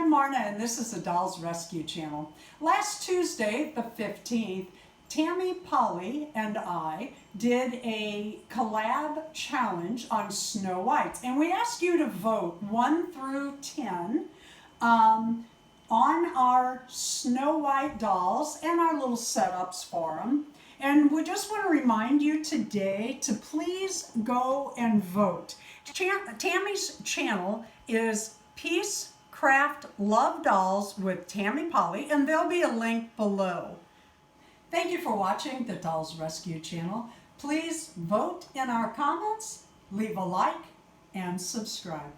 I'm Marna, and this is the Dolls Rescue Channel. Last Tuesday, the 15th, Tammy Powley and I did a collab challenge on Snow White, and we asked you to vote 1 through 10 on our Snow White dolls and our little setups for them. And we just want to remind you today to please go and vote. Tammy's channel is Peace Craft Love Dolls with Tammy Powley, and there'll be a link below. Thank you for watching the Dolls Rescue Channel. Please vote in our comments, leave a like, and subscribe.